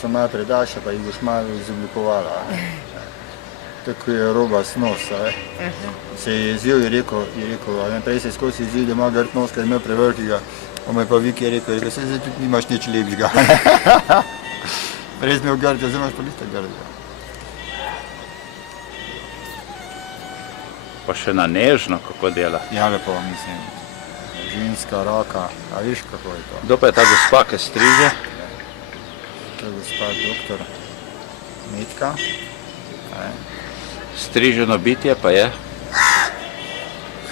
so malo predaša, pa jih boš malo izoblikovala. Tako je robast nos. Se je jezil, je rekel, prej se je skozi jezil, da ima grd nos, ker je imel prevelikega. On je pa Viki je rekel, se zdaj tudi nimaš nič lepšega. Prej si imel grd, zdaj imaš pa lista grdega. Pa še na nežno, kako dela. Ja, lepo, mislim. Ženska roka, a viš kako je to? Kdo pa je ta gospa, ki striže? To je gospa doktor Metka. Striženo bitje pa je?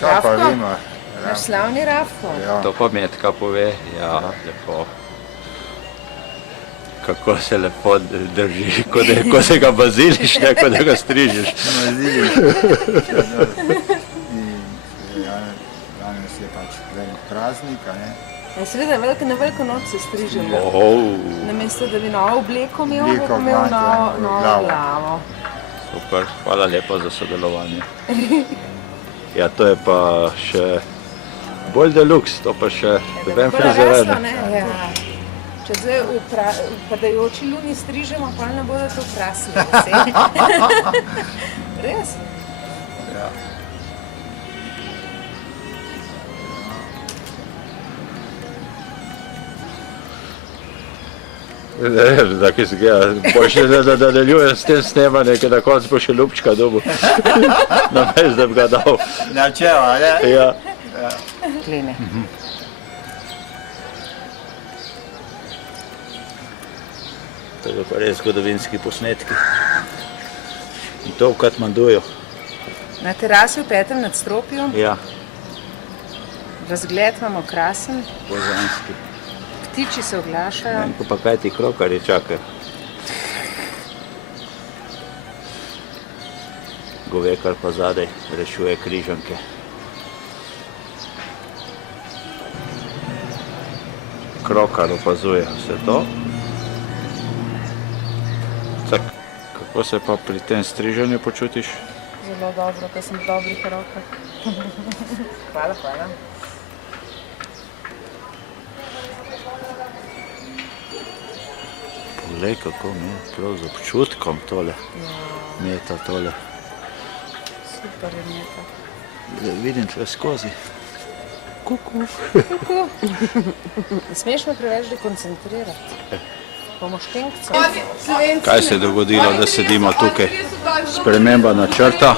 Kaj pa vemo? Naš slavni Rafko. To pa Metka pove, ja, lepo. Kako se lepo drži, ko se ga baziliš, ne, ko da ga strižiš. Baziliš. Danes je pač velik praznik, a ne? Seveda, na veliko noč se strižemo. Namesto, da bi novo obleko imel, bo imel novo glavo. Super, hvala lepa za sodelovanje. Ja, to je pa še bolj deluks, to pa še ben frizerane. Če zdaj v padajoči luni strižemo, pa ne bodo to krasni. Res? Ja. Ne vem, tako se gleda, boljše da nadaljujem s tem snemanjem, ker na koncu bo še ljubčka dobil. Namest, da bi ga dal. Načeva, ne? Ja. Klene. To je pa res zgodovinski posnetki. In to v Katmanduju. Na terasi v 5. nadstropju. Ja, Razgled imamo krasen. božanski. Ptiči se oglašajo. Menko pa kaj ti krokarji čakajo. Govekar pa zadaj rešuje križanke. Krokar opazuje vse to. Kako se pa pri tem striženju počutiš? Zelo dobro, ker sem v dobrih rokah. Hvala, hvala. Poglej, kako mi je prav z občutkom tole. Meta tole. Super je meta. Vidim tle skozi. Kuku. Ne smeš me preveč dekoncentrirati. Bomo štenkco. Kaj se je dogodilo, da sedimo tukaj? Sprememba načrta.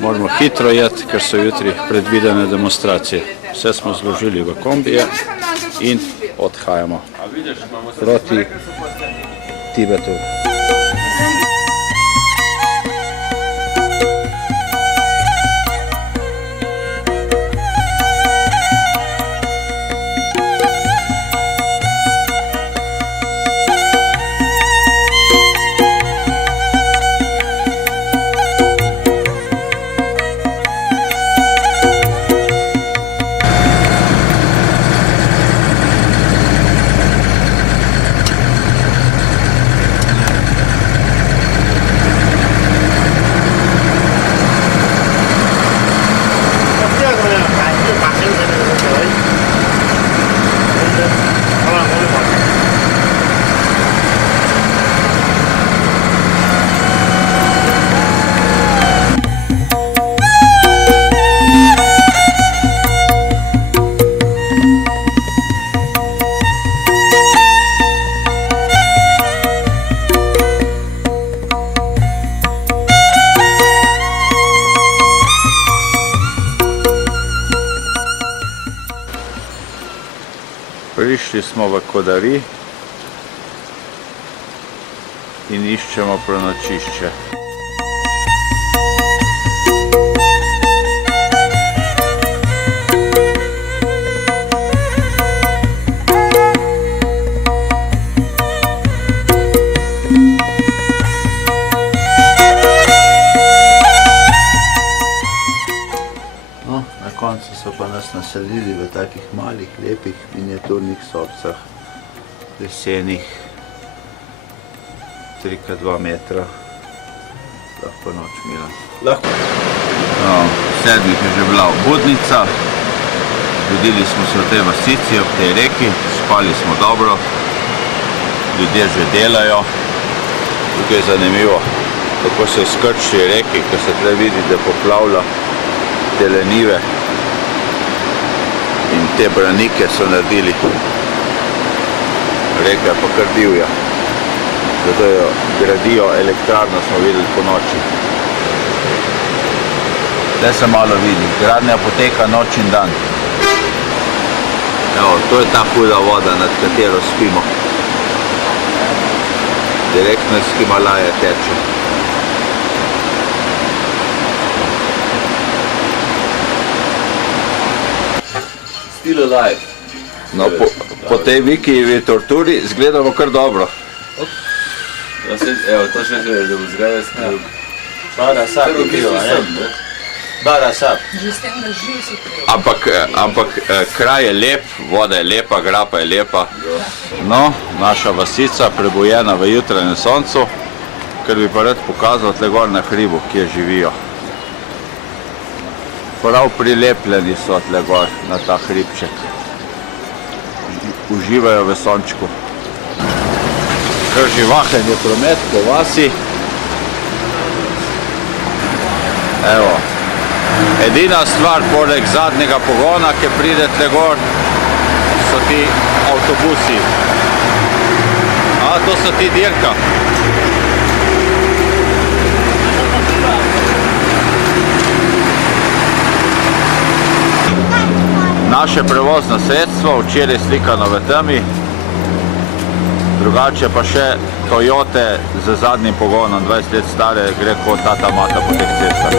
Moramo hitro jeti, ker so jutri predvidene demonstracije. Vse smo zložili v kombije in odhajamo proti Tibetu. Prišli smo v Kodari in iščemo prenočišče. No, na koncu so pa nas naselili v takih malih, lepih, miniaturnih sobcah, lesenih, 3x2 metra. Lahko noč, Milan. Lahko. No, 7 je že bila obudnica, budili smo se v tej vasici, ob tej reki, spali smo dobro. ljudje že delajo. Tukaj je zanimivo, kako se skrči reki, ko se tle vidi, da poplavlja te lenive. In te branike so naredili. Reka pa kar divja. Zato jo gradijo elektrarno, smo videli po noči. Tle se malo vidi, gradnja poteka noč in dan. Evo, to je ta huda voda, nad katero spimo. Direktno iz Himalaje teče. Still alive. No, po tej Vikijevi torturi izgledamo kar dobro. Evo, to še že v zgrade skril. Bara sap je bil, ne? Bara sap. Že s tem, da živ si kriv. Ampak kraj je lep, voda je lepa, grapa je lepa. No, naša vasica prebujena v jutranjem soncu, ker bi pa rad pokazal tle gor na hribu, kje živijo. Prav prilepljeni so tle gor na ta hribček. Uživajo v sončku. Kar živahen je promet po vasi. Evo. Edina stvar poleg zadnjega pogona, ki pride tle gor, so ti avtobusi. A, to so ti dirka. Naše prevozno sredstvo, včeraj slikano v temi, drugače pa še Toyote z zadnjim pogonom, 20 let stare, gre kot tata mata po teh cestah.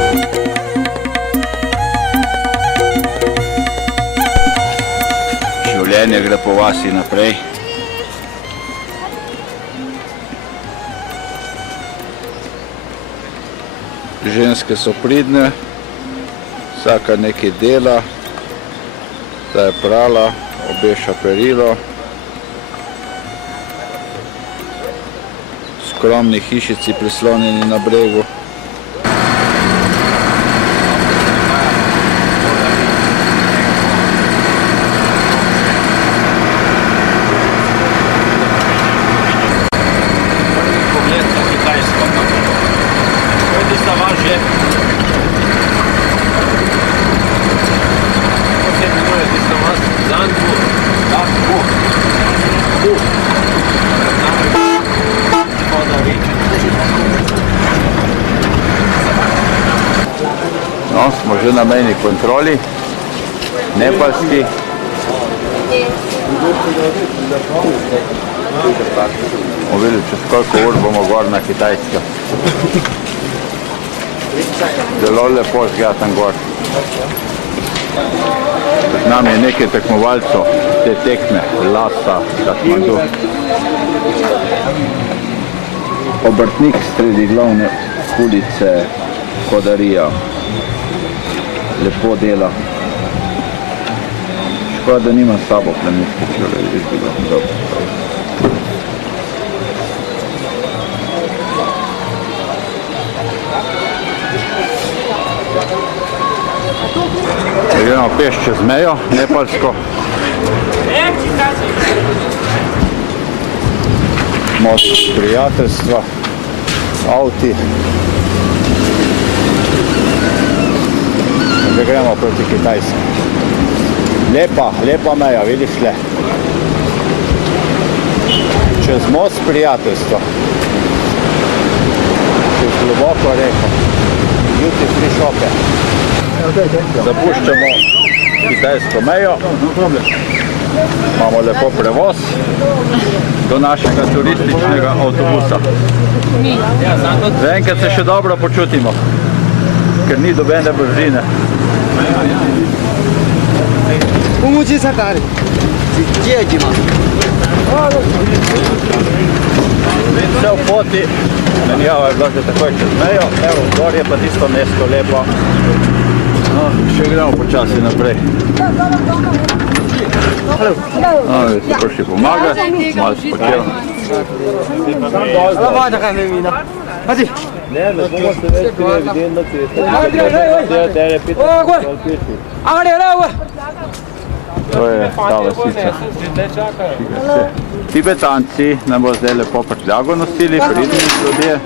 Življenje gre po vasi naprej. Ženske so pridne, vsaka nekaj dela. Ta je prala, obeša perilo. Skromni hišici prislonjeni na bregu. Pogled na Kitajsko. To je tista vas že. No, smo že na mejni kontroli, nepalski. Bomo videli, čez koliko ur bomo gor na Kitajsko. Zelo lepo zgleda tam gor. Pred nami je nekaj tekmovalcev te tekme, Lhasa, Kathmandu. Obrtnik sredi glavne ulice Kodarija. Lepo dela. Škoda, da nima s sabo plemniške čevlje, bi bilo dobro. Gremo peš čez mejo, nepalsko. Most prijateljstva, avti. Zdaj gremo proti Kitajski. Lepa meja, vidiš le. Čez most prijateljstva. Čez globoko reko. Duty free shope. Zapuščamo kitajsko mejo. Imamo lepo prevoz do našega turističnega avtobusa. Zaenkrat se še dobro počutimo, ker ni dobene brzine. Vse v poti, menjava je bila že takoj čez mejo, evo, gor je pa tisto mesto lepo. No, še gremo počasi naprej. No, si prišli pomagati, malo spočel. To je ta vasica. Tibetanci nam bo zdaj lepo prtljago nosili, pridni ljudje,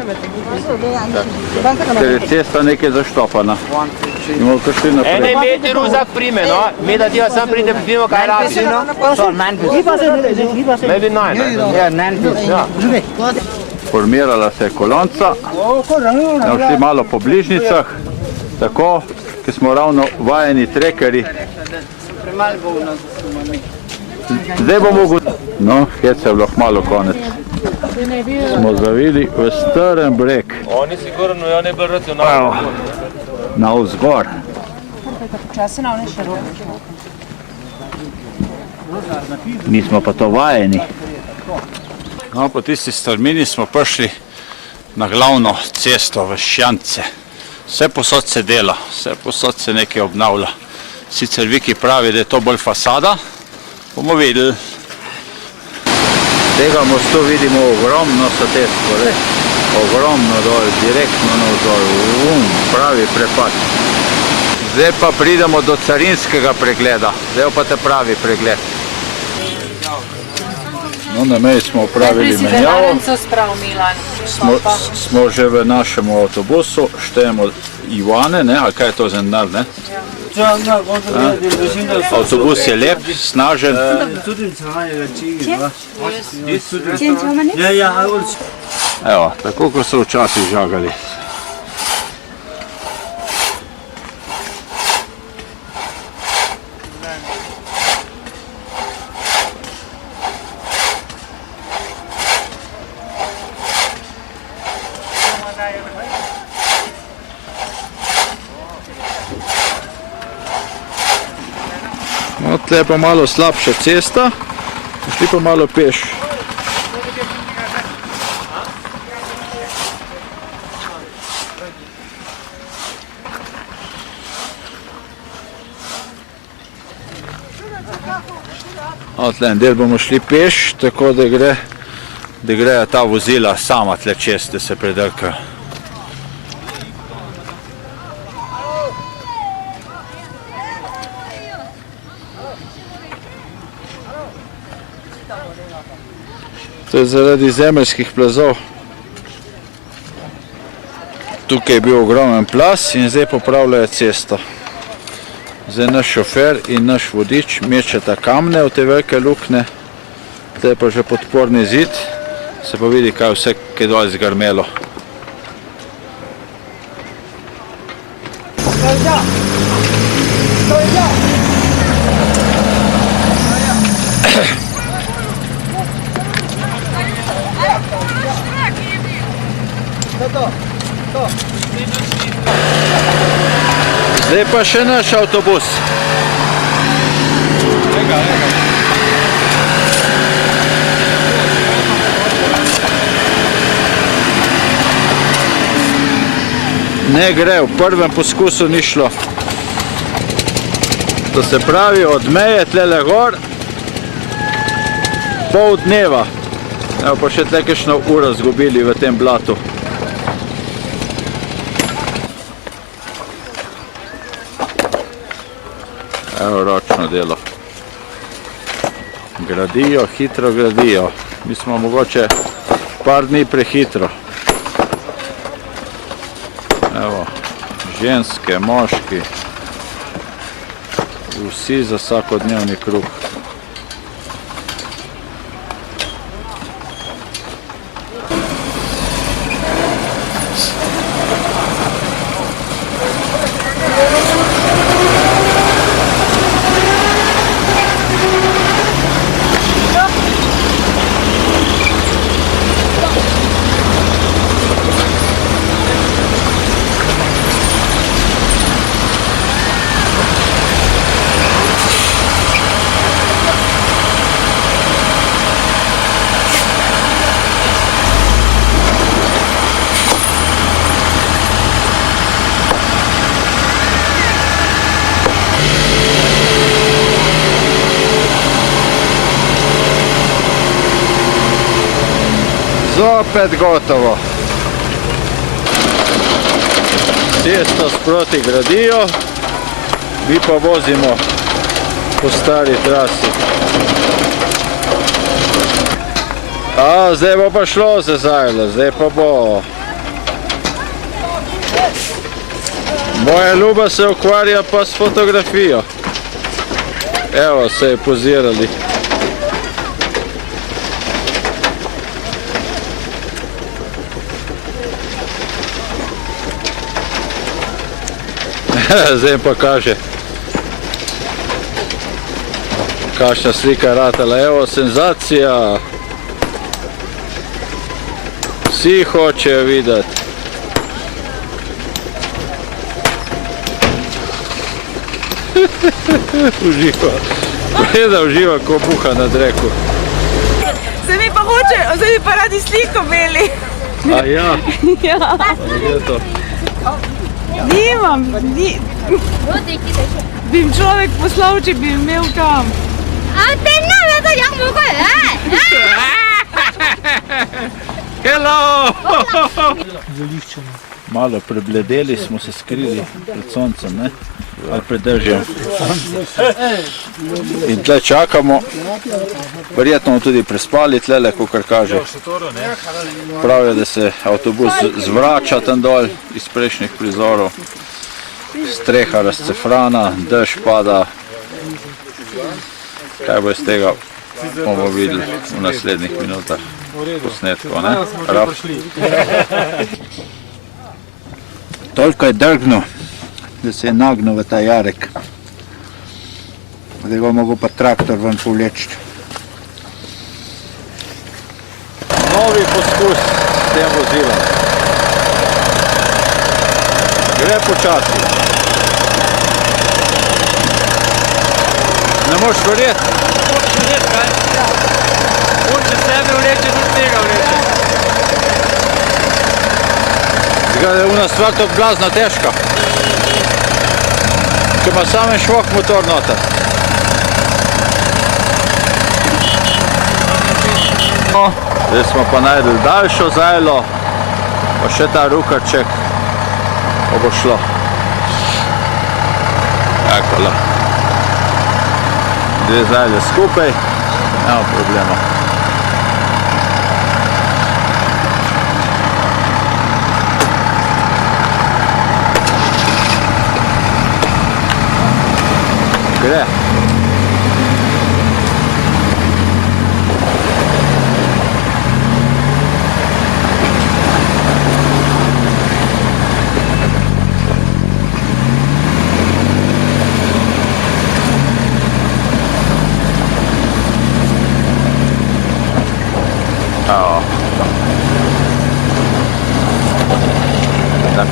ker je cesta nekaj zaštopana. In bomo prišli naprej. Ene imeti ruzak prime, no? Mi da tija sam pride, vidimo kaj rabi. Maybe 9. Formirala se je kolonca, smo šli malo po bližnicah, tako, ki smo ravno vajeni trekerji. Zdaj bomo ugotovili. No, hec je bilo malo konec. Smo zavili v strm breg. Oni sigurno, ja ne bi racionalno. Na vzgor. Nismo pa to vajeni. No, po tisti strmini smo prišli na glavno cesto v Šjance. Vse posod se dela, vse posod se nekaj obnavlja. Sicer Viki pravi, da je to bolj fasada, bomo videli. Tega mostu vidimo ogromno sotesko, ogromno dol, direktno navzdol, pravi prepad. Zdaj pa pridemo do carinskega pregleda, zdaj pa te pravi pregled. No, na meji smo opravili menjavo, smo že v našem avtobusu, štejemo Ivane, ne, ali kaj je to za denar, ne? Avtobus je lep, snažen. Evo, tako kot so včasih žagali. No, tle je pa malo slabša cesta, šli pa malo peš. Tle en del bomo šli peš, tako da grejo ta vozila sama tle čez, da se predrkajo. To je zaradi zemeljskih plazov. Tukaj je bil ogromen plaz in zdaj popravljajo cesto. Zdaj naš šofer in naš vodič mečeta kamne v te velike lukne. Zdaj je pa že podporni zid, se pa vidi, kaj vse je dol zgrmelo. Zdaj pa še naš avtobus. Ne gre, v prvem poskusu ni šlo. To se pravi, od meje tlele gor pol dneva. Evo pa še tle kakšno uro zgubili v tem blatu. Evo ročno delo. Gradijo, hitro gradijo. Mi smo mogoče par dni prehitro. Evo, ženske, moški, vsi za vsakodnevni kruh. Zopet gotovo. Cesto sproti gradijo, mi pa vozimo po stari trasi. A, zdaj bo pa šlo za zajlo, zdaj pa bo. Moja ljuba se ukvarja pa s fotografijo. Evo, se je pozirali. Zdaj pa kaže. Kakšna slika je ratala, evo, senzacija. Vsi hočejo videti. Uživa. Gleda uživa, ko buha na dreku. Zdaj mi pa hoče, zdaj mi pa radi sliko imeli. A ja? Ja. Je to. Nimam, bi jim človek poslal, če bi imel kam. Hello! Malo prebledeli smo se skrili pred soncem, ne? Ali pred dežjem. In tle čakamo. Verjetno bomo tudi prespali tlele, kakor kaže. Pravijo, da se avtobus zvrača tam dol iz prejšnjih prizorov. Streha razcefrana, dež pada. Kaj bo iz tega, bomo videli v naslednjih minutah posnetkov, ne? Toliko je drgnil, da se je nagnil v ta jarek. Zdaj bo mogel pa traktor ven povleči. Novi poskus s tem vozilom. Gre počasi. Ne moš verjeti. On če sebe vleče, tudi tega vleče. Zgleda, da je una stvar to blazna težka. Če ima samo en švoh motor noter. Zdaj smo pa najdeli daljšo zajlo, pa še ta rukaček, pa bo šlo. Takola. Dve zajle skupaj, nema problema. Gre.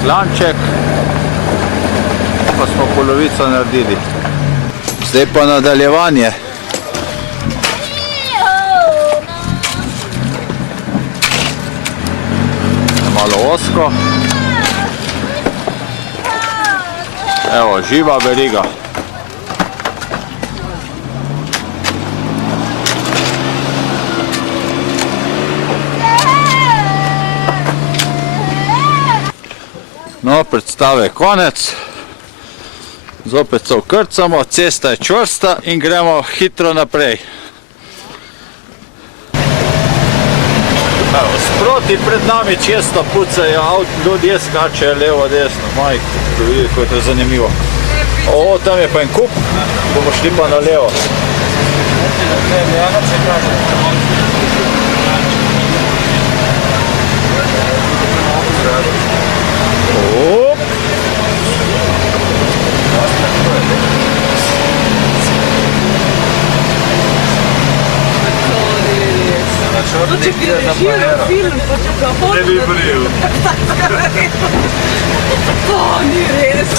Klanček, pa smo polovico naredili. Zdaj pa nadaljevanje. Malo osko. Evo, živa veriga. No, predstave je konec. Zopet se vkrcamo, cesta je čvrsta in gremo hitro naprej. Sproti pred nami često pucajo, ljudje skačejo levo, desno. Majko, vidi, kako je to zanimivo. O, tam je pa en kup, bomo šli pa na levo. Op. To če bi režiral film, pa če ga hodim... Ne bi bil. To ni res.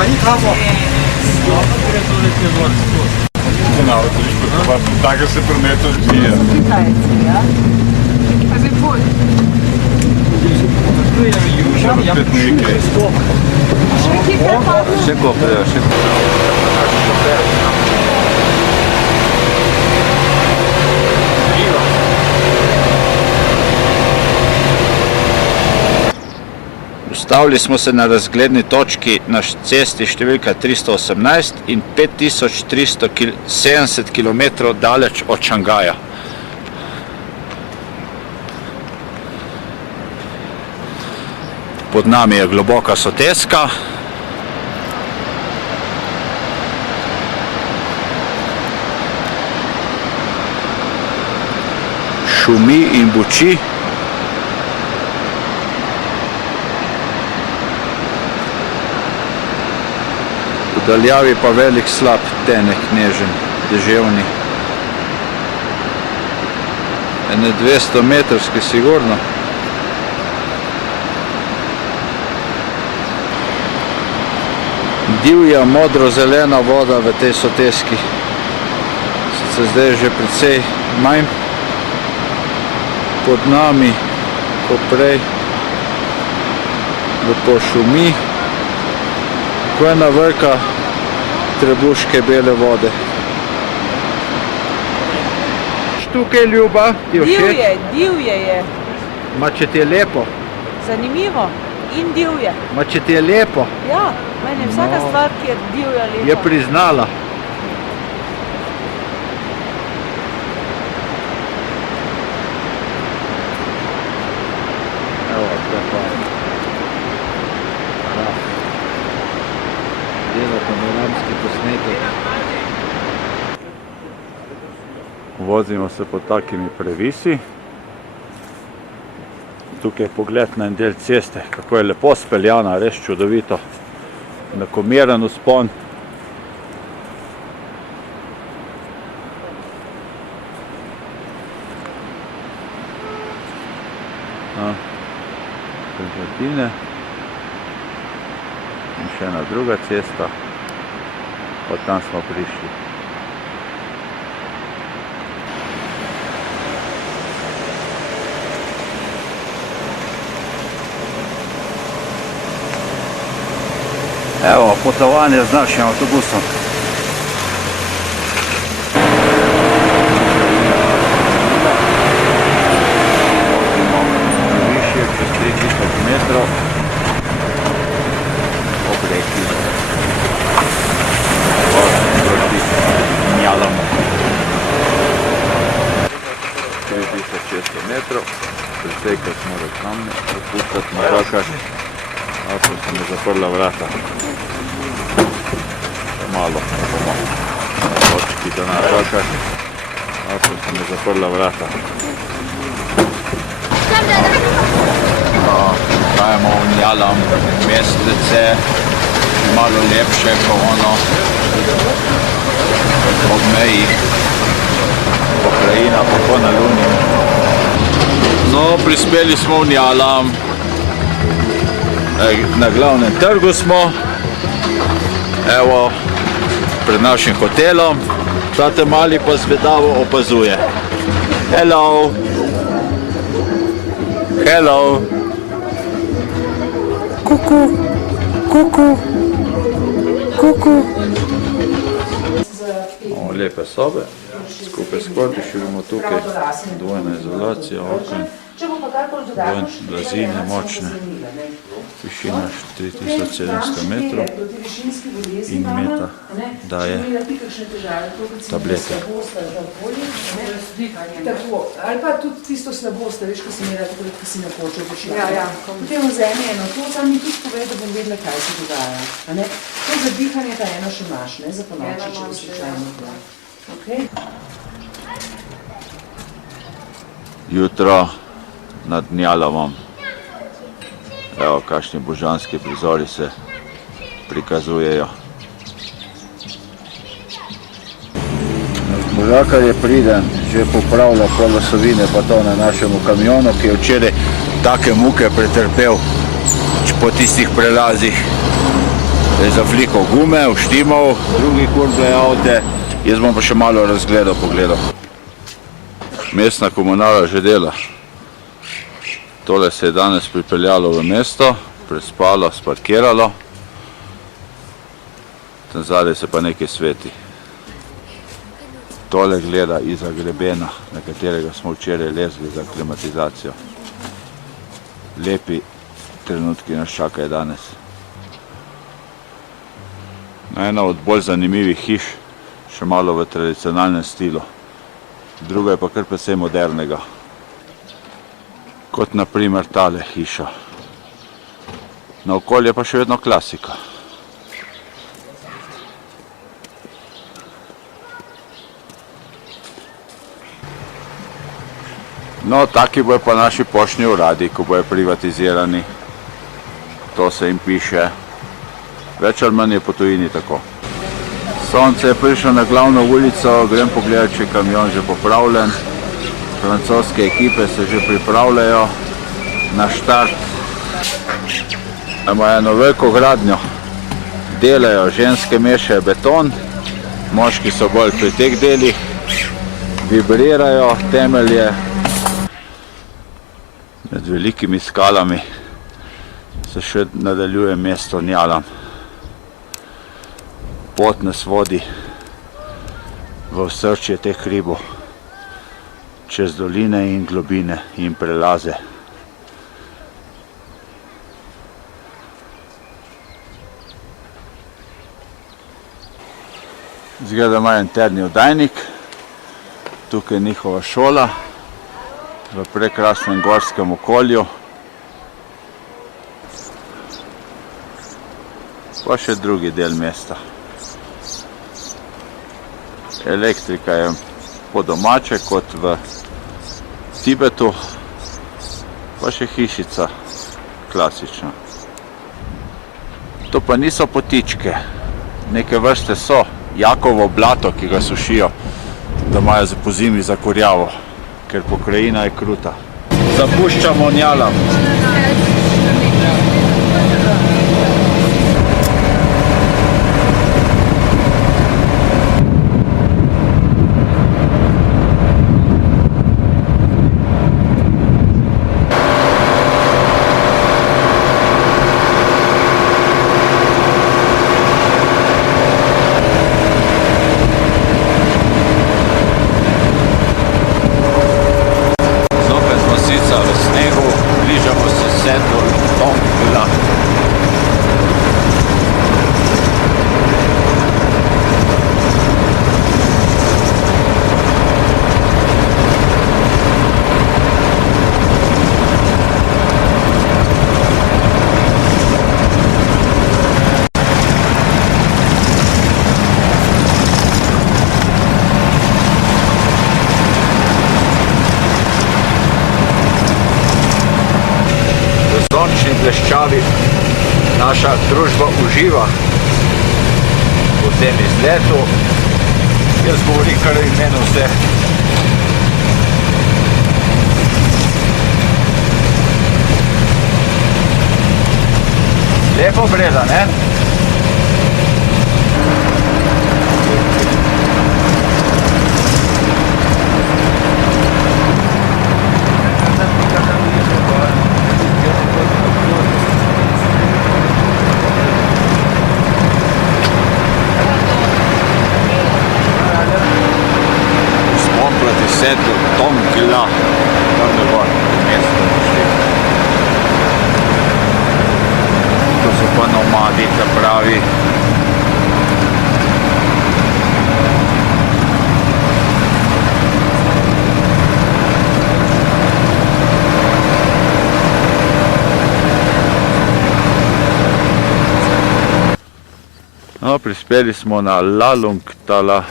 Ni trapo. Tako se promet odvija. Kitajci, ja? Pa zdaj bolj. Še spet nekaj. Še kje kaj padlo? Še koprejo, še Ustavili smo se na razgledni točki na cesti številka 318 in 5370 km daleč od Šangaja. Pod nami je globoka soteska. Šumi in buči. V daljavi pa velik slab tenek, nežen, deževni. Ene 200 metrski sigurno. Divja modro-zelena voda v tej soteski. Sicer zdaj je že precej manj. Pod nami, poprej, lepo šumi. Ko je ena vrka trebuške bele vode. Tukaj, Ljuba, ti je všeč? Divje je. Ma če ti je lepo? Zanimivo in divje. Ma če ti je lepo? Ja, meni je vsaka No. stvar, ki je divja, lepa. Je priznala. Evo, kaj pa. Delo panoramski posnetek. Vozimo se po takimi previsi. Tukaj je pogled na en del ceste, kako je lepo speljana, res čudovito. Enakomeren vzpon. Žardine. In še ena druga cesta. Od tam smo prišli. Evo, potovanje z našim avtobusom. Vozimo višje, čez 3000 metrov. Ob reki. Proti Njalamu. 3600 metrov. Pretekaj smo reklamne, prepustati na čakar. Avto se mi zaprla vrata. Malo, da bomo na točki do nas čakali. Avto se mi zaprla vrata. Prihajamo v Njalam, mestece, malo lepše kot ono ob meji. Pokrajina pa na Luni. No, prispeli smo v Njalam. Na glavnem trgu smo, evo, pred našim hotelom, tate mali pa zvedavo opazuje. Hello! Hello! Kuku! Kuku! Kuku! Lepe sobe, skupaj s kordiši imamo tukaj, dvojna izolacija, okna, blazine močne. Višina 3700 metrov in Meta daje tablete. Tako, ali pa tudi tisto slabost, veš, ko si imela takrat, ko si na kočo prišla. Ja. Potem vzemi eno to, sam mi tudi povej, da bom vedela, kaj se dogaja. A ne? To za dihanje pa eno še imaš, ne, za ponoči, če bo slučajno bila. Okay. Jutro nad Njalavom. Evo, kakšni božanski prizori se prikazujejo. Možakar je priden, že popravlja kolosovine pa to na našemu kamionu, ki je včeraj take muke pretrpel po tistih prelazih. Je zaflikal gume, uštimal, drugi kurbe avte, jaz bom pa še malo pogledal. Mestna komunala že dela. Tole se je danes pripeljalo v mesto, prespalo, sparkiralo. Tam zadaj se pa nekaj sveti. Tole gleda iza grebena, na katerega smo včeraj lezli za klimatizacijo. Lepi trenutki nas čakajo danes. Ena od bolj zanimivih hiš, še malo v tradicionalnem stilu. Druga je pa kar precej modernega. Kot na primer tale hiša. Na okolje pa še vedno klasika. No, taki bojo pa naši poštni uradi, ko bojo privatizirani. To se jim piše. Več ali manj je po tujini tako. Sonce je prišlo na glavno ulico, grem pogledati, če je kamion že popravljen. Francoske ekipe se že pripravljajo na štart. Imajo eno veliko gradnjo. Delajo, ženske mešajo beton, moški so bolj pri teh delih, vibrirajo temelje. Med velikimi skalami se še nadaljuje mesto Njalam. Pot nas vodi v osrčje teh hribov, čez doline in globine in prelaze. Zgleda ima interni oddajnik, tukaj je njihova šola v prekrasnem gorskem okolju. Pa še drugi del mesta. Elektrika je po domače kot v Tibetu, pa še hišica klasična. To pa niso potičke, neke vrste so jakovo blato, ki ga sušijo, da imajo po zimi za kurjavo, ker pokrajina je kruta. Zapuščamo Njalam. Bleščavi. Naša družba uživa v tem izletu. Jaz govorim kar v imenu vseh. Lepo breda, ne? Sedlo, Tongla, tam je gor, mesto šli. To so pa nomadi, ta pravi. No, prispeli smo na Lalung Tala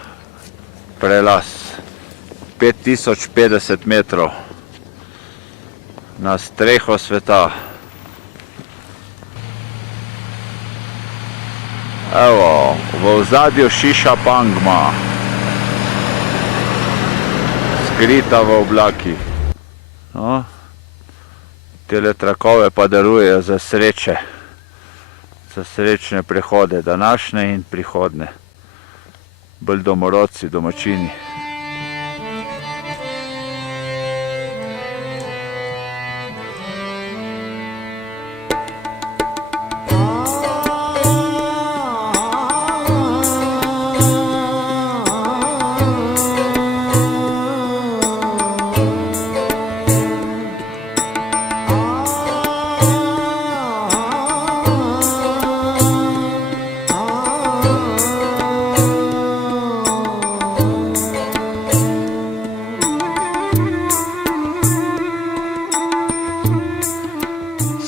prelaz. 5050 metrov na streho sveta. Evo, v ozadju Šiša Pangma, skrita v oblakih. No, tele trakove pa darujejo za sreče, za srečne prehode, današnje in prihodne. Bolj domorodci, domačini.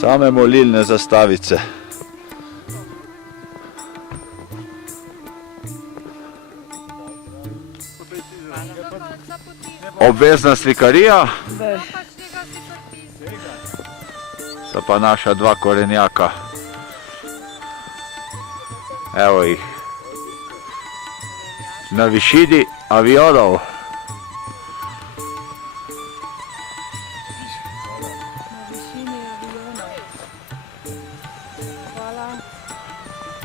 Same molilne zastavice. Obvezna slikarija. Sta pa naša dva korenjaka. Evo jih. Na višini avionov.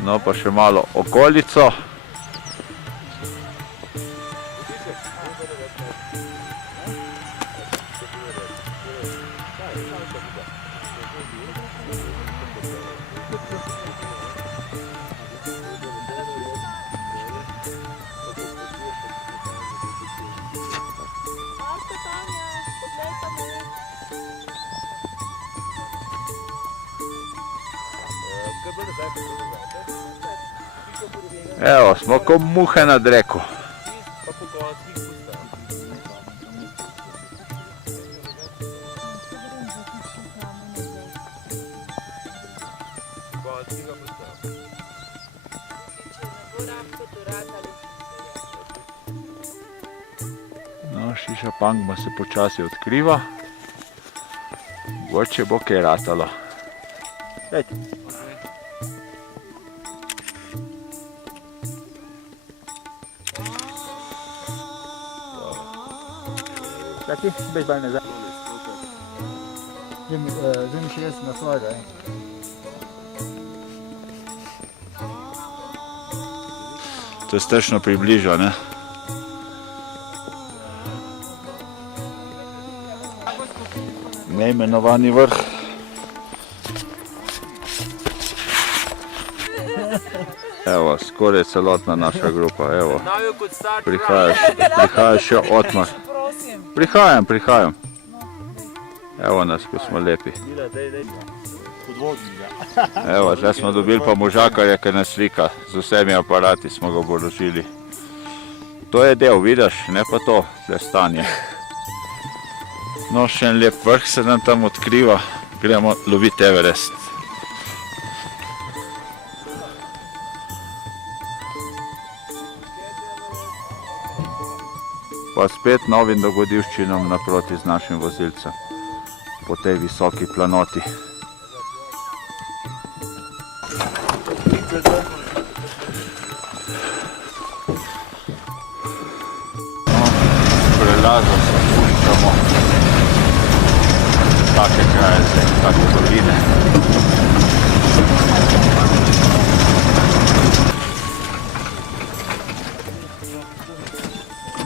No pa še malo okolico. Evo, smo ko muhe na dreku. No, Šiša Pangma se počasi odkriva. Mogoče bo kaj ratalo. Čakaj, bež baj nazaj. Zdaj mi še jaz na svojega. To je strašno približa, ne? Neimenovani vrh. Evo, skoraj celotna naša grupa, evo. Prihaja še Otmar. Prihajam. Evo nas, ko smo lepi. Evo, zdaj smo dobili pa možakarja, ki nas slika. Z vsemi aparati smo ga oborožili. To je del, vidiš, ne pa to, zdaj stanje. No, še en lep vrh se nam tam odkriva. Gremo loviti Everest. Pa spet novim dogodivščinam naproti z našim vozilcem po tej visoki planoti. Prelazo se spuščamo take kraje, take doline.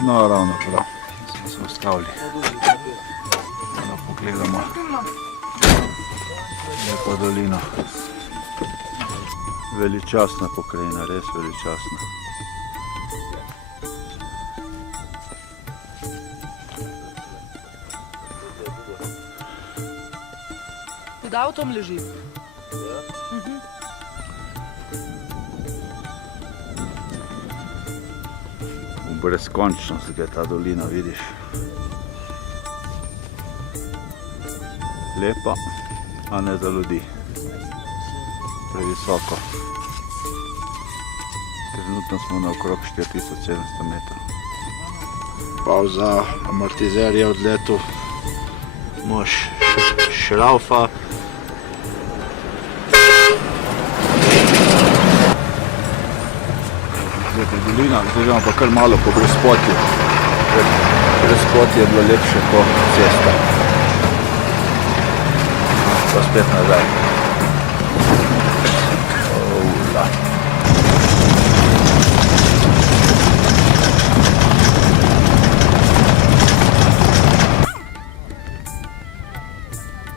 No, ravno prav, smo se ustavili. Da pogledamo lepo dolino. Veličastna pokrajina, res veličastna. Pod avtom leži. Brezkončnost je ta dolina, vidiš. Lepa, a ne za ljudi. Previsoko. Trenutno smo na okrog 4700 metrov. Pauza, amortizer je odletel. Mož šraufa. Dolina, zdaj gremo pa kar malo po brezpotju. Brezpotje je bilo lepše kot cesta. Pa spet nazaj.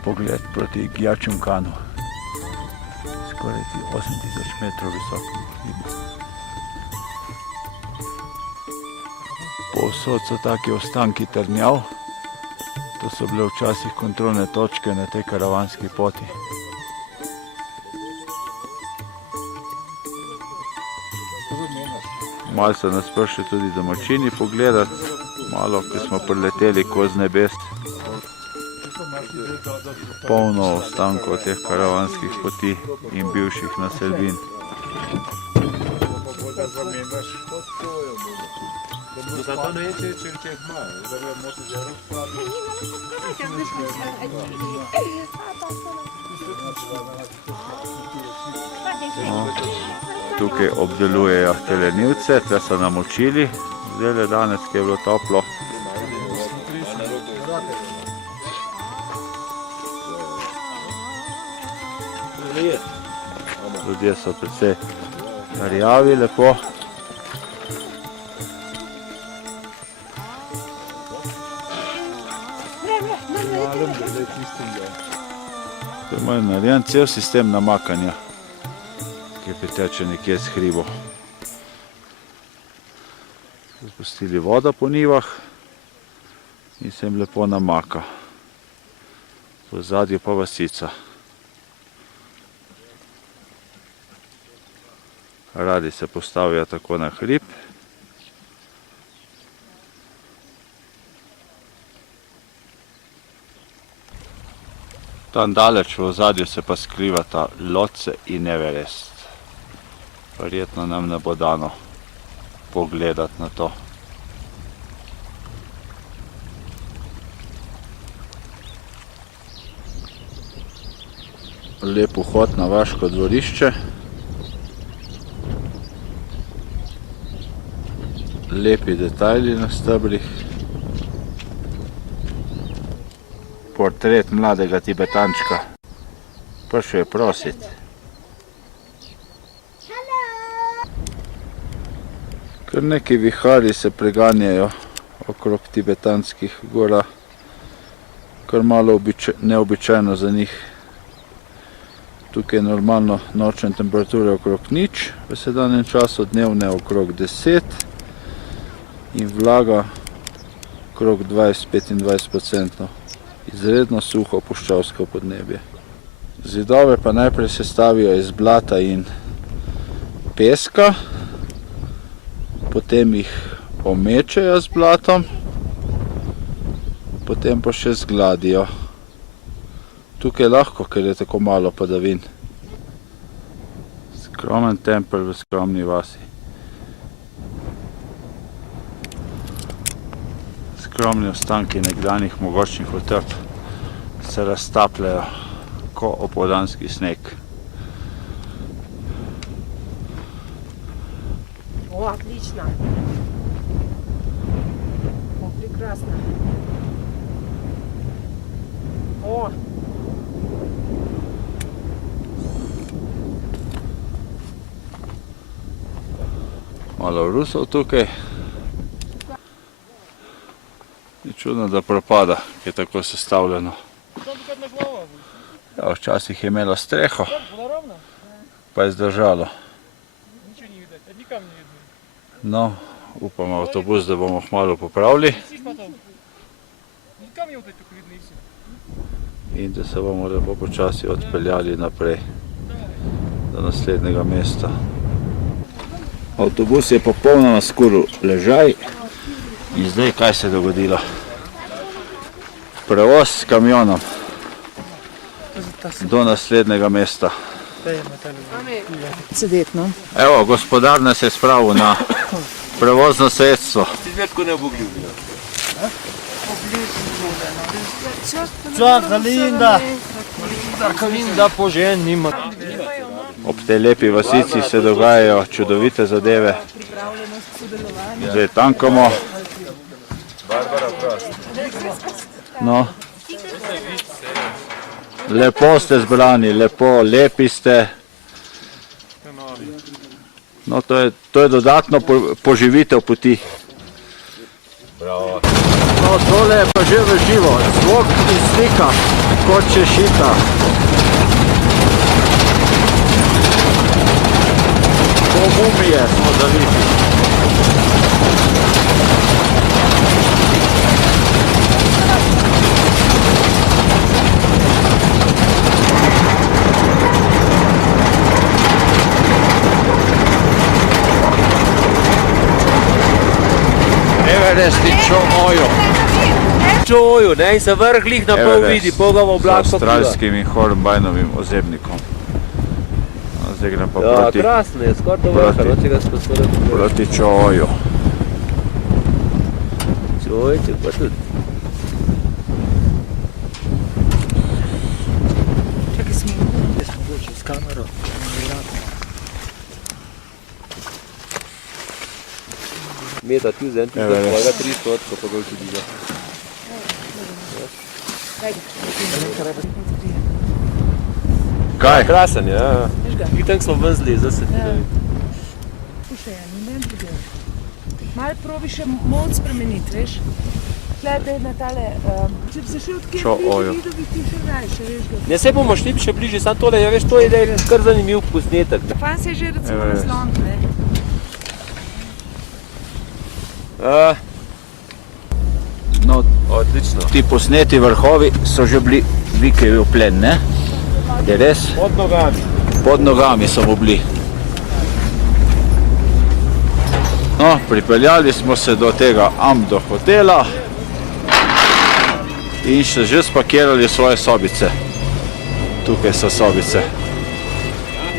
Pogled proti Gjačunkanu. Skoraj 8000 metrov visoko. Povsod so taki ostanki trnjav. To so bile včasih kontrolne točke na tej karavanski poti. Malo so nas prišli tudi domačini pogledati, malo, ki smo prileteli ko z nebes. polno ostankov teh karavanskih poti in bivših naselbin. No, tukaj obdelujejo telenivce, te so namočili, zdaj danes, ki je bilo toplo. Ljudje so precej rjavi, lepo. To je narejen cel sistem namakanja, ki priteče nekje z hribo. Spustili voda po nivah in se jim lepo namaka. V zadju pa vasica. Radi se postavijo tako na hrib. Tam daleč v ozadju se pa skrivata Lhotse in Everest. Verjetno nam ne bo dano pogledati na to. Lep vhod na vaško dvorišče. Lepi detajli na stebrih. Portret mladega Tibetančka. Prišel je prosit. Kar neki viharji se preganjajo okrog tibetanskih gora. Kar malo neobičajno za njih. Tukaj je normalno nočne temperature okrog nič, v sedanjem času dnevne okrog 10 in vlaga okrog 20-25%. Izredno suho puščavsko podnebje. Zidove pa najprej sestavijo iz blata in peska, potem jih omečejo z blatom, potem pa še zgladijo. Tukaj je lahko, ker je tako malo padavin. Skromen tempelj v skromni vasi. Skromni ostanki nekdanjih mogočnih utrdb se raztapljajo ko opoldanski sneg. О, отлично. О, прекрасно. О. Malo Rusov tukaj. Ni čudno, da propada, ki je tako sestavljeno. Ja, včasih je imelo streho, pa je zdržalo. No, upamo avtobus, da bomo kmalu popravili. In da se bomo lepo počasi odpeljali naprej do naslednjega mesta. Avtobus je popolnoma skuril ležaj in zdaj kaj se je dogodilo? Prevoz s kamionom do naslednjega mesta. Sedeti, no? Evo, gospodar nas je spravil na prevozno sredstvo. Ob tej lepi vasici se dogajajo čudovite zadeve. Zdaj tankamo. No. Lepo ste zbrani, lepo, lepi ste. No, to je dodatno poživitev poti. No, tole je pa že v živo. Zvok in slika, kot češita. Po mumije smo zaviti. Everest in Čo Ojo. Čoju, ne, in se vrh lih na pol vidi, pol ga v z oblak pokriva. avstralskim in Hornbeinovim ozemnikom. No, zdaj grem pa Ja, proti, krasno je, skoraj do vrha, proti- no, če ga sposobno pogledati. proti Čoju. Čojček pa tudi. Čakaj, smo. S kamero. Meta, ti vzem ti za Evo, res. tvojega 300, pa ga tudi za. Kaj? Krasen je, ja. Itak smo ven zlezli, se ti da vidi. Slušaj, ja, ne vem problem. Malo probi še mod spremeniti, veš? Glede na tale, če bi se šel od kjer Čo, bližje ojo. videl, bi ti še rajše, veš ga. Ne, se bomo šli še bližje, samo tole, ja, veš, to je kar zanimiv posnetek. Fan se je že recimo Evo, res. naslonil, ne? No, Odlično. ti posneti vrhovi so že bili Vikevi v plen, ne? Je res? Pod nogami. Pod nogami so mu bili. No, pripeljali smo se do tega Amdo hotela in še že spakirali svoje sobice. Tukaj so sobice.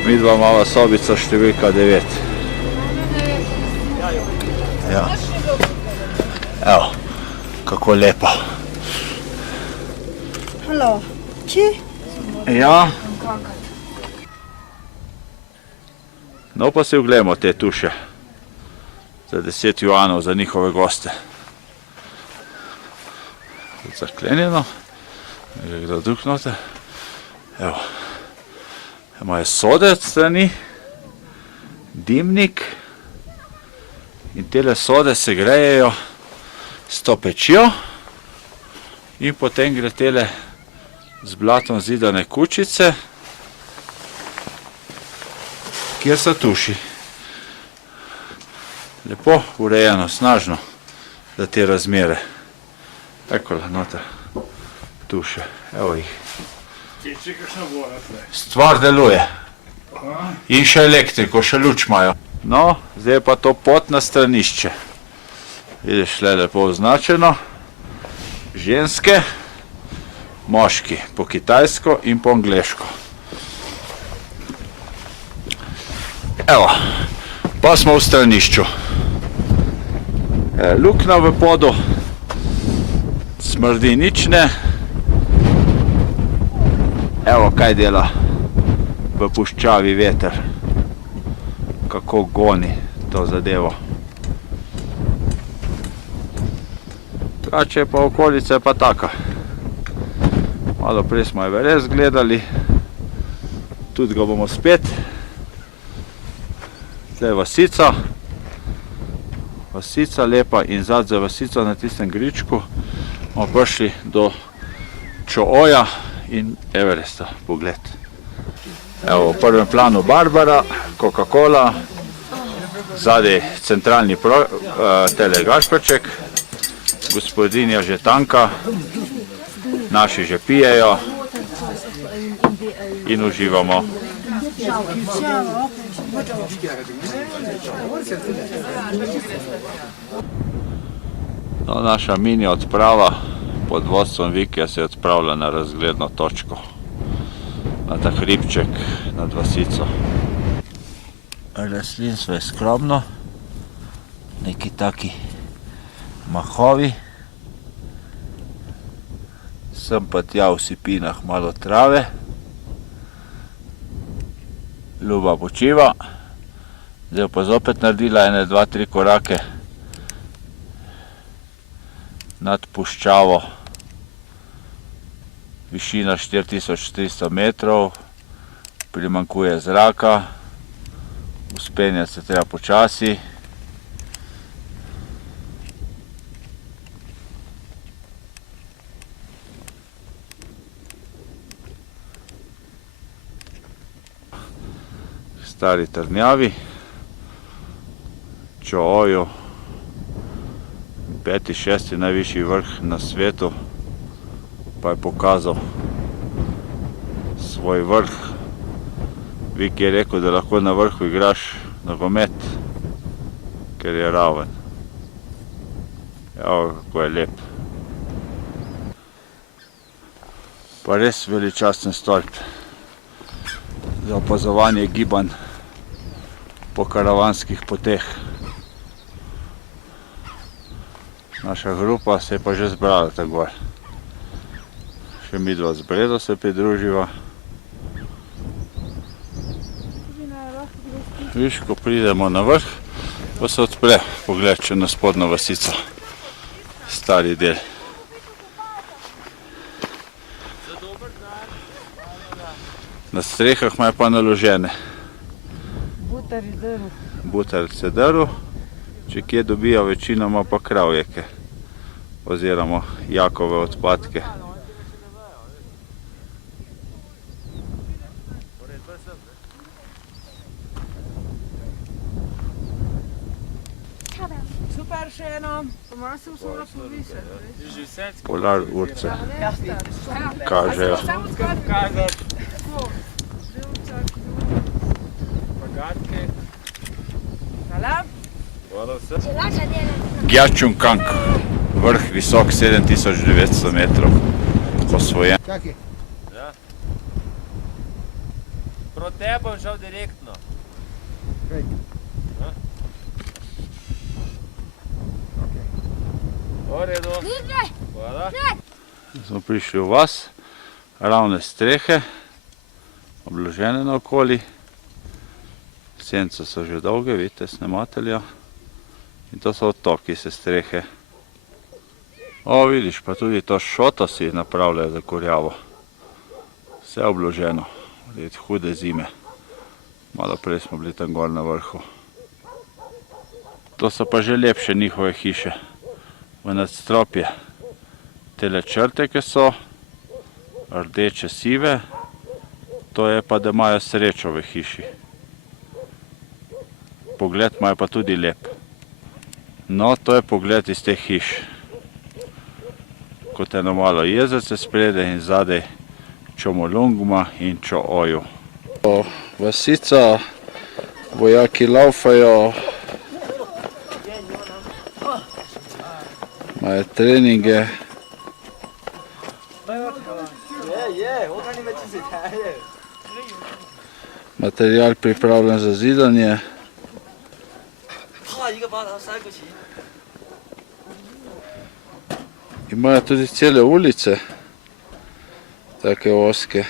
Midva imava sobico številka 9. Ja. Evo, kako lepo. Halo, či? Ja. No, pa si oglejmo te tuše. Za 10 juanov za njihove goste. Zaklenjeno. Je kdo drug noter. Evo. Imajo sode od strani. Dimnik. In tele sode se grejejo s to pečjo. In potem gre tele z blatom zidane kučice, kjer so tuši. Lepo urejeno, snažno za te razmere. Ekole, noter tuše, evo jih. Stvar deluje. In še elektriko, še luč imajo. No, zdaj je pa to pot na stranišče. Vidiš, le lepo označeno. Ženske, moški po kitajsko in po angleško. Evo, pa smo v stranišču. Luknja v podu, smrdi nič ne. Evo, kaj dela v puščavi veter. Kako goni to zadevo. Drugače pa okolica je pa taka. Malo prej smo Everest gledali, tudi ga bomo spet. Zdaj je vasica, vasica lepa in zadaj za vasico na tistem gričku bomo prišli do Čooja in Everesta, pogled. Evo, v prvem planu Barbara, Coca-Cola, zadaj centralni tele Gašperček, gospodinja že tanka, naši že pijejo in uživamo. No, naša mini odprava pod vodstvom Vikija se je odpravila na razgledno točko, na ta hribček nad vasico. Rastlinstvo je skromno, neki taki mahovi, sem pa tja v sipinah malo trave, ljuba počiva, zdaj pa zopet naredila 1, 2, 3 korake nad puščavo, višina 4300 metrov, primanjkuje zraka, vzpenjati se treba počasi. Stari trdnjavi, Čooju, 5., 6. najvišji vrh na svetu, pa je pokazal svoj vrh. Viki je rekel, da lahko na vrhu igraš nogomet, ker je raven. Evo, kako je lep. Pa res veličasten stolp za opazovanje gibanj po karavanskih poteh. Naša grupa se je pa že zbrala tako gor. Še midva z Bredo se pridruživa. Viš, ko pridemo na vrh, pa se odpre pogled še na spodnjo vasico. Stari del. Na strehah imajo pa naložene butarice drv, če kje dobijo večinoma pa kravjeke oziroma jakove odpadke. Super, še eno. Pa malo se vsega povisati. Polar urce kažejo. Gjačun Kang, vrh visok 7900 metrov, osvojen. Proti tebi bom šel direktno. V redu. Hvala. Smo prišli v vas, ravne strehe, obložene naokoli. Sence so že dolge, vidite, snematelja. In to so odtoki se strehe. O, vidiš, pa tudi to šoto si napravljajo za kurjavo. Vse obloženo, od hude zime. Malo prej smo bili tam gor na vrhu. To so pa že lepše njihove hiše. V nadstropje. Tele črte, ki so, rdeče, sive, to je pa, da imajo srečo v hiši. Pogled imajo pa tudi lep. No, to je pogled iz teh hiš. Kot eno malo jezerce spredaj in zadaj Čomolungma in Čooju. Vasica, vojaki laufajo, imajo treninge. Material pripravljen za zidanje. Imajo tudi cele ulice, take oske,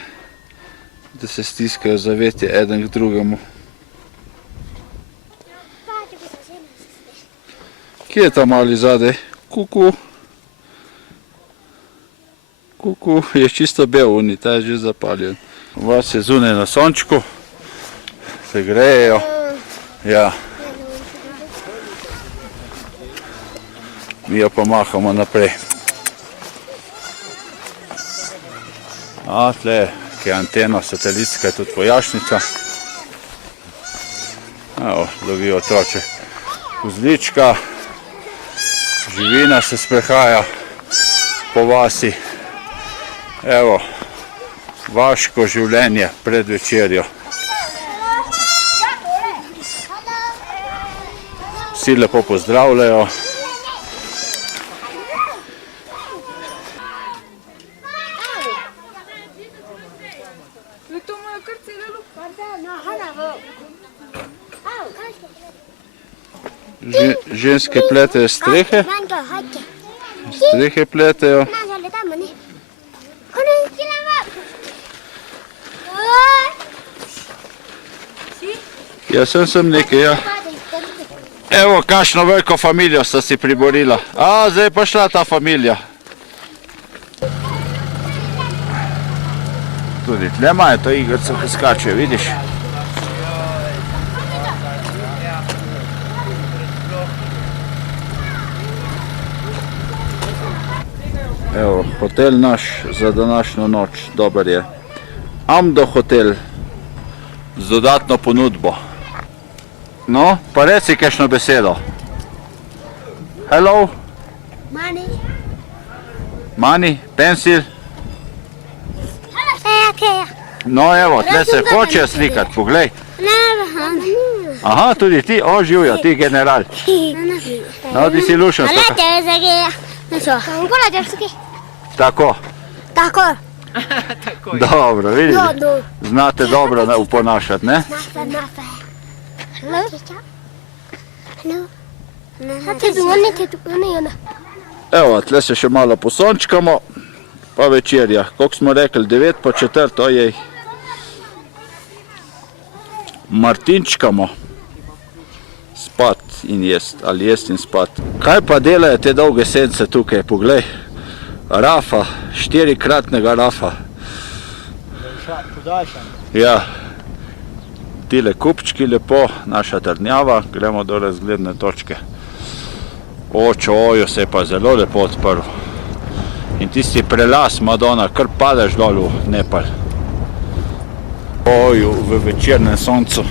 da se stiskajo zavetje eden k drugemu. Kje je ta mali zadaj? Kuku. Kuku je čisto bel uni, ta je že zapaljen. Vas je zunaj na sončku, se grejejo. Ja. Mi jo pa mahamo naprej. A, tle je antena satelitska, je tudi vojašnica. Evo, lovijo otroče. Kozlička, živina se sprehaja po vasi. Evo, vaško življenje pred večerjo. Vsi lepo pozdravljajo. Ženske pletejo strehe. Strehe pletejo. Ja, sem nekaj, ja. Evo, kakšno veliko familijo sta si priborila. A, zdaj je pa šla ta familija. Tudi tle imajo to igrco, ki skačejo, vidiš? Evo, hotel naš za današnjo noč, dober je. Amdo hotel z dodatno ponudbo. No, pa reci kakšno besedo. Hello? Money. Money? Pencil? No, evo, tle se hočejo slikati, poglej. Aha, tudi ti, o, živjo, ti general. No, ti si lušen. Tako. Tako. Dobro, vidite? Znate dobro uponašati, ne? Evo, tle se še malo posončkamo, pa večerja. Koliko smo rekli, 9 po 4, ojej. Martinčkamo. Spat in jest, ali jest in spat. Kaj pa delajo te dolge sence tukaj, poglej. Rafa, 4-kratnega rafa. Ja. Tile kupčki lepo, naša trdnjava, gremo do razgledne točke. Ojo se je pa zelo lepo odprl. In tisti prelaz Madona, kar padeš dol v Nepal. Ojo, v večernem soncu.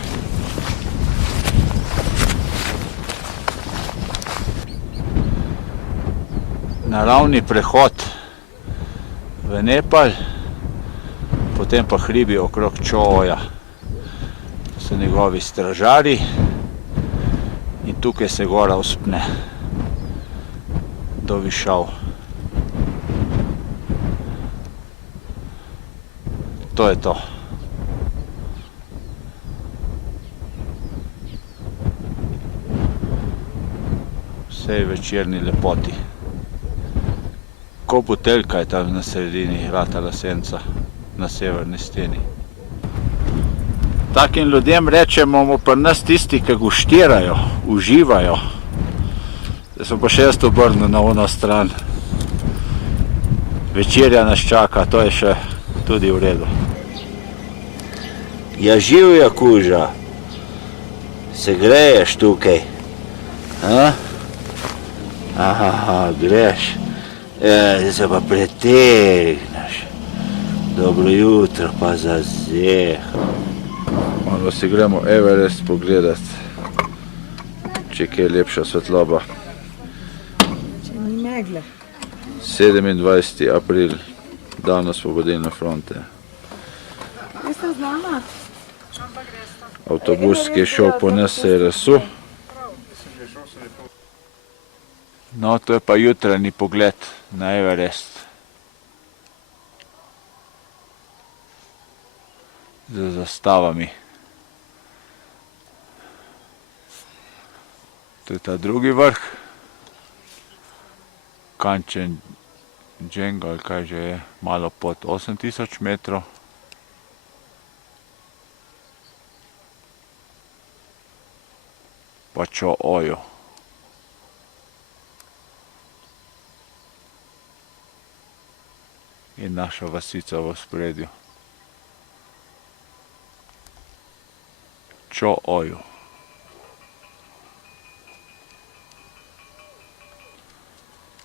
Naravni prehod v Nepal, potem pa hribi okrog Čooja. To so njegovi stražari in tukaj se gora vzpne do Višav. To je to. Vsej večerni lepoti. Ko buteljka je tam na sredini ratala senca na severni steni. Takim ljudem rečemo pri nas tisti, ki guštirajo, uživajo. Zdaj sem pa še jaz obrnil na ono stran. Večerja nas čaka, to je še tudi v redu. Ja, živja kuža. Se greješ tukaj? Aha, greš. Zdaj se pa pretegneš. Dobro jutro pa zazeha. Malo si gremo Everest pogledati, če je lepša svetloba. Če ni megle. 27. april, dan Osvobodilne fronte. Greste z nama? Avtobus, ki je šel po nas, se je razsul. No, to je pa jutranji pogled na Everest. Z zastavami. To je ta drugi vrh. Kanchenjunga, ali kaj že je, malo pod 8000 metrov. Pa Čooju. In naša vasica v spredju. Čooju.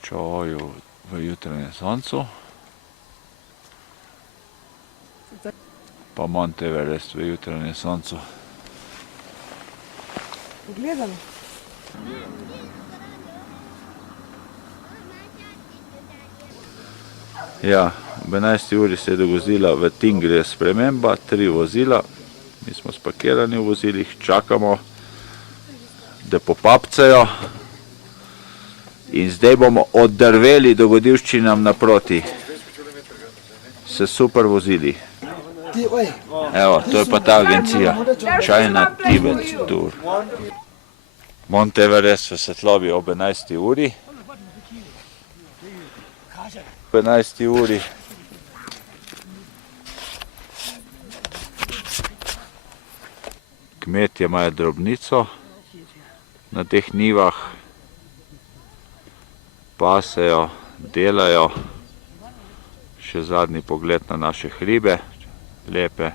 Čooju v jutranjem soncu. Pa Mount Everest v jutranjem soncu. Pogledamo. Ja, ob 11. uri se je dogodila v Tingri sprememba, 3 vozila. Mi smo spakirani v vozilih, čakamo, da popapcajo. In zdaj bomo oddrveli dogodivščinam naproti. Se super vozili. Evo, to je pa ta agencija. China Tibet Tour. Mount Everest v svetlobi ob 11. uri. Ob 11. uri. Kmetje imajo drobnico na teh njivah. Pasejo, delajo. Še zadnji pogled na naše hribe, lepe.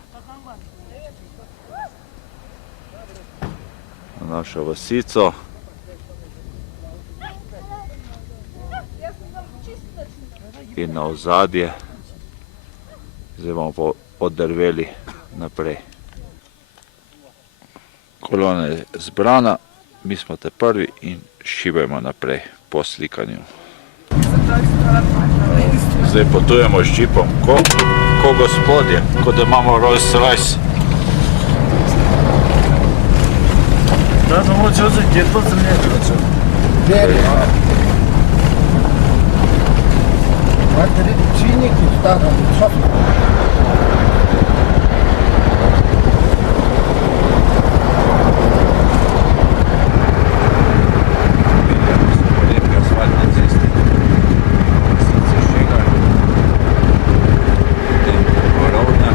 Na našo vasico. In na ozadje. Zdaj bomo pa oddrveli naprej. Kolona je zbrana, mi smo te prvi in šibajmo naprej po slikanju. Zdaj potujemo s džipom, ko gospodje, kot da imamo Rolls Royce. Da, samo časih, kjer pa se nekaj začel. Lepe asfaltne ceste. Sice Šegar, potem Borovna.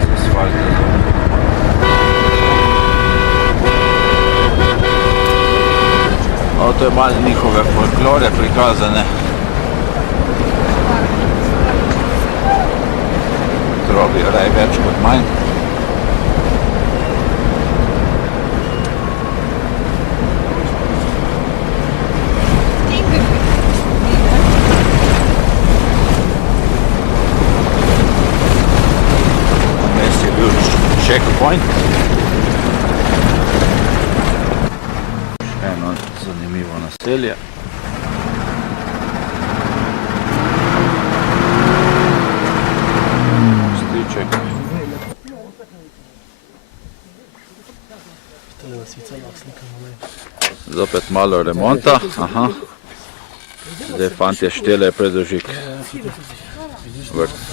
Z asfalta to je malo njihove folklore prikazane. Trobi raj več kot manj. Vmes je bil checkpoint. Še eno zanimivo naselje. Mostiček. Zopet malo remonta. Aha. Zdaj fantje štelejo predolžik.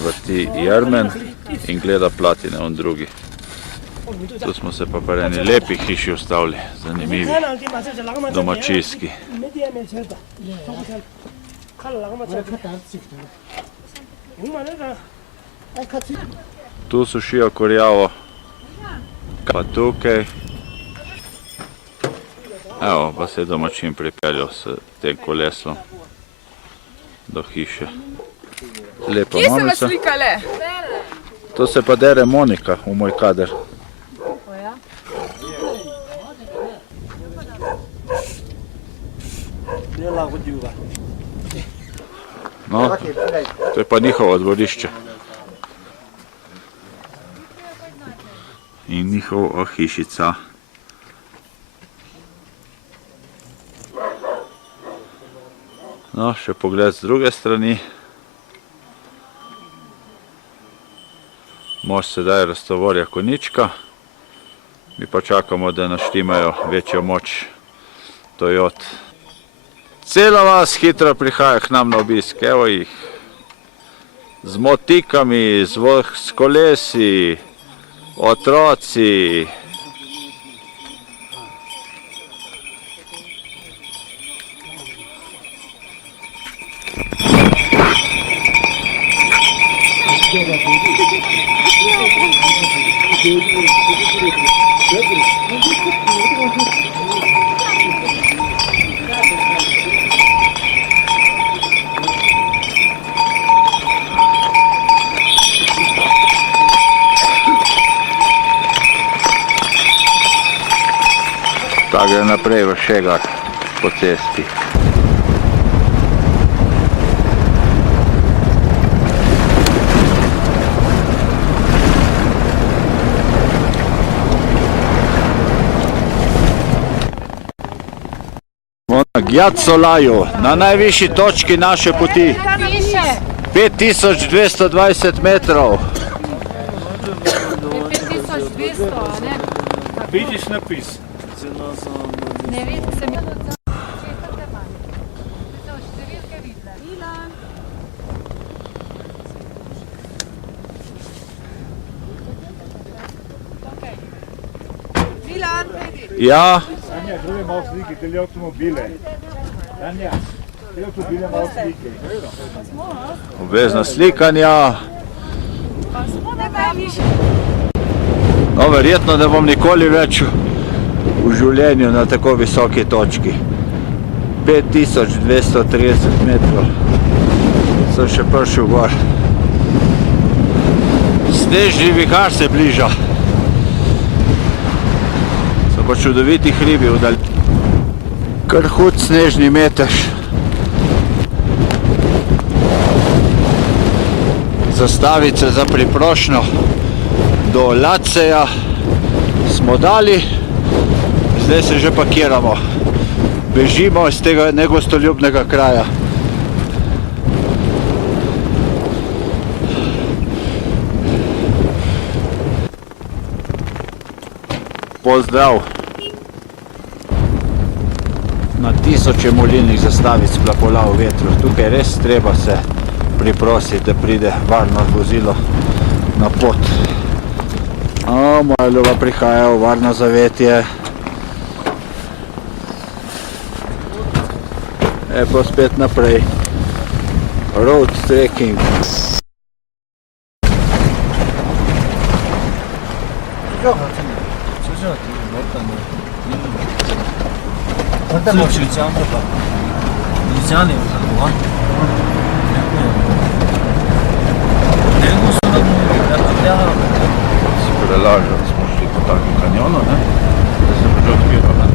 Vrti Jermen in gleda Platine, on drugi. Tu smo se pa pri eni lepi hiši ustavili, zanimivi, domačijski. Tu sušijo kurjavo, pa tukaj. Evo, pa se je domačin pripeljal s tem koleslom do hiše. Lepa mamica. To se pa dere Monika v moj kader. No, to je pa njihovo dvorišče. In njihova hišica. No, še pogled z druge strani. Most sedaj raztovorja konička. Mi pa čakamo, da naštimajo večjo moč Toyot. Cela vas hitro prihaja k nam na obisk, evo jih. Z motikami, s kolesi, otroci. Ta gre naprej v Šegar po cesti. Smo na Gjatsolaju, na najvišji točki naše poti. 5220 metrov. 5200, a ne? Vidiš napis? Ne vidim, se mi... Ja, Tanja, gledaj malo slike, te avtomobile. Tanja, te avtomobile malo slike. obvezna slikanja. No, verjetno ne bom nikoli več v življenju na tako visoki točki. 5230 metrov. Sem še prišel gor. Snežni vihar se bliža. So pa čudoviti hribi v daljini. Kar hud snežni metež. Zastavice za priprošnjo do Laceja smo dali, zdaj se že pakiramo. Bežimo iz tega negostoljubnega kraja. Pozdrav! na tisoče molilnih zastavic plapola v vetru. Tukaj res treba se priprositi, da pride varno vozilo na pot. Moja ljuba prihaja v varno zavetje. Pa spet naprej. Road trekking. Prelažali smo šli po takem kanjonu, ne? Da se bo že odpirala.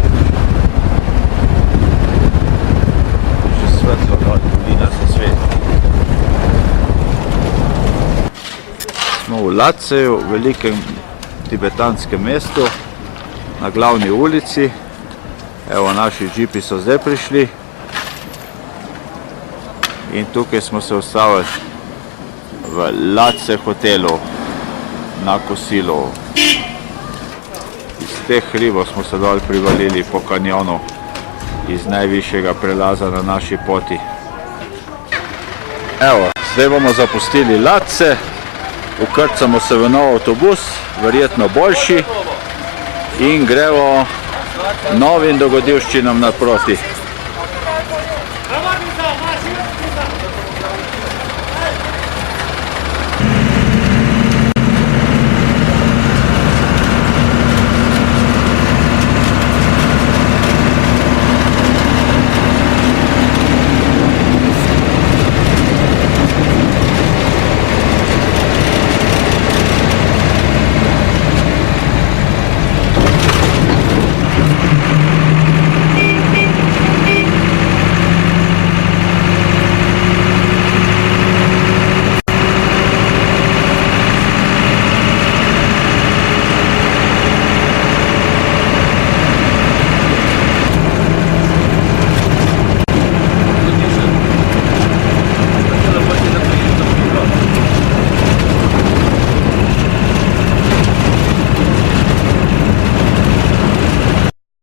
Že svetlo, dolina se sveti. Smo v Laceju, v velikem tibetanskem mestu, na glavni ulici. Evo, naši džipi so zdaj prišli. In tukaj smo se ustavili v Lace hotelu na kosilo. Iz teh hribov smo se dol privalili po kanjonu iz najvišjega prelaza na naši poti. Evo, zdaj bomo zapustili Lace, ukrcamo se v nov avtobus, verjetno boljši, in gremo novim dogodivščinam naproti.